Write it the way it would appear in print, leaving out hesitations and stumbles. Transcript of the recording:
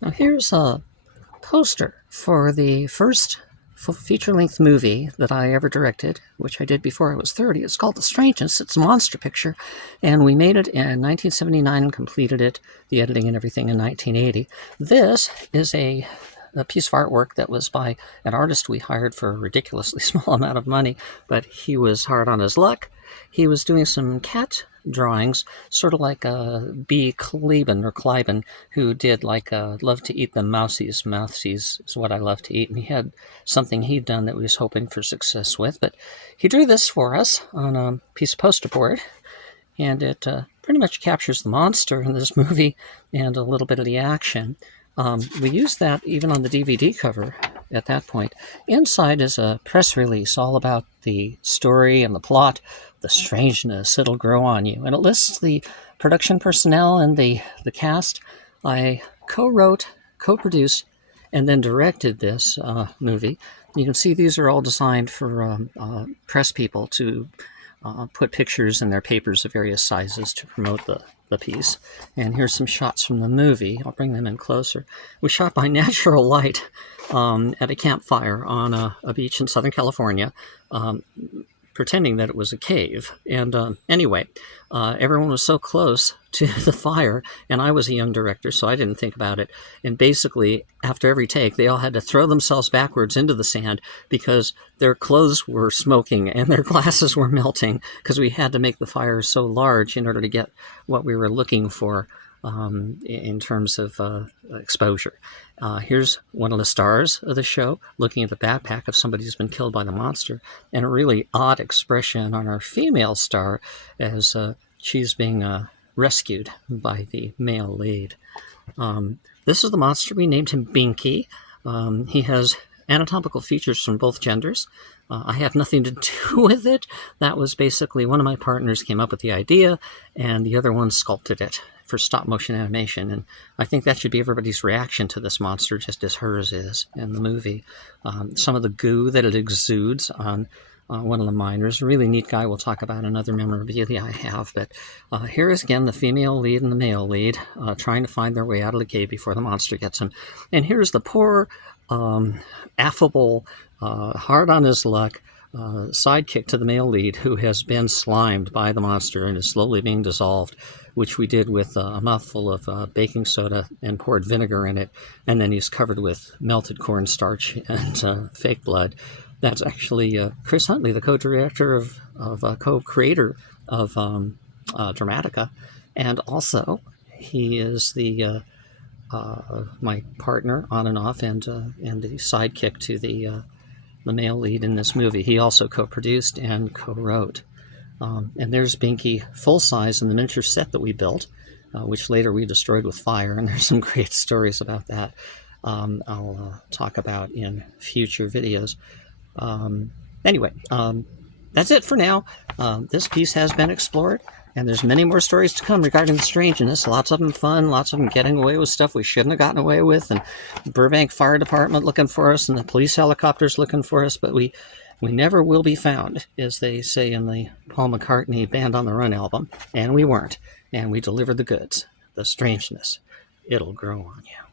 Now here's a poster for the first feature-length movie that I ever directed, which I did before I was 30. It's called The Strangeness. It's a monster picture, and we made it in 1979 and completed it, the editing and everything, in 1980. This is a piece of artwork that was by an artist we hired for a ridiculously small amount of money, but he was hard on his luck. He was doing some cat drawings, sort of like B. Kleiben, who did like Love to Eat the Mousies. Mousies is what I love to eat. And he had something he'd done that we was hoping for success with. But he drew this for us on a piece of poster board, and it pretty much captures the monster in this movie and a little bit of the action. We used that even on the DVD cover at that point. Inside is a press release all about the story and the plot, the strangeness, it'll grow on you. And it lists the production personnel and the cast. I co-wrote, co-produced, and then directed this movie. You can see these are all designed for press people to put pictures in their papers of various sizes to promote the piece. And here's some shots from the movie. I'll bring them in closer. We shot by natural light at a campfire on a beach in Southern California, pretending that it was a cave. And anyway, everyone was so close to the fire, and I was a young director, so I didn't think about it. And basically, after every take, they all had to throw themselves backwards into the sand because their clothes were smoking and their glasses were melting, because we had to make the fire so large in order to get what we were looking for in terms of exposure. Here's one of the stars of the show looking at the backpack of somebody who's been killed by the monster, and a really odd expression on our female star as she's being rescued by the male lead. This is the monster. We named him Binky. He has anatomical features from both genders. I have nothing to do with it. That was basically one of my partners came up with the idea, and the other one sculpted it for stop motion animation. And I think that should be everybody's reaction to this monster, just as hers is in the movie. Some of the goo that it exudes on one of the miners. A really neat guy we'll talk about another memorabilia I have. But here is again the female lead and the male lead trying to find their way out of the cave before the monster gets them. And here's the poor, affable, hard on his luck sidekick to the male lead, who has been slimed by the monster and is slowly being dissolved, which we did with a mouthful of baking soda and poured vinegar in it, and then he's covered with melted cornstarch and fake blood. That's actually Chris Huntley, the co-director of co-creator of Dramatica, and also he is the my partner on and off, and the sidekick to the male lead in this movie. He also co-produced and co-wrote. And there's Binky full size in the miniature set that we built, which later we destroyed with fire, and there's some great stories about that I'll talk about in future videos. Anyway, that's it for now. This piece has been explored, and there's many more stories to come regarding the strangeness. Lots of them fun, lots of them getting away with stuff we shouldn't have gotten away with, and the Burbank Fire Department looking for us, and the police helicopters looking for us, but we never will be found, as they say in the Paul McCartney Band on the Run album, and we weren't, and we delivered the goods. The strangeness, it'll grow on you.